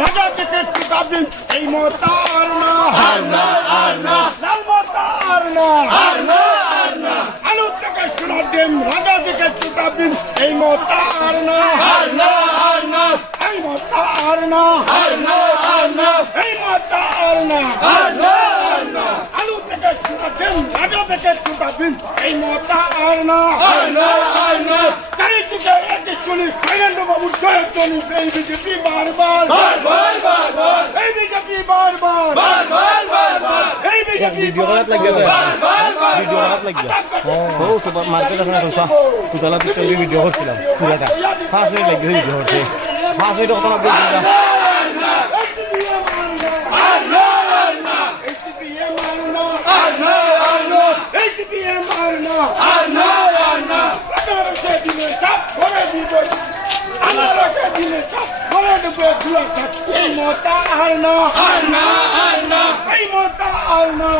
রাজা থেকে কিতাবিন এই মোতার না লাল মোতার না আলু থেকে শোনাবেন রাজা থেকে কিতাবিন এই মোতার না এই মোতার না এই মোতার না আলু থেকে শোনাবেন রাজা থেকে কিতাবিন এই মোতার না চারিদিকে এটি শুনি কল্যাণ বাবুর জয়ধ্বনি এই বিজেপি বারবার এই বিজেপি বারবার এই বিজেপি ভিডিও করাত লাগবে ভিডিও করাত লাগবে ও সুপার মার্কেট আছে না তো তোলা তো ভিডিও করছিলাম পুরাটা 5 মিনিট লাগবে ভিডিও করতে 5 মিনিট কত লাগবে এই মোতা আর না এই মোতা আর না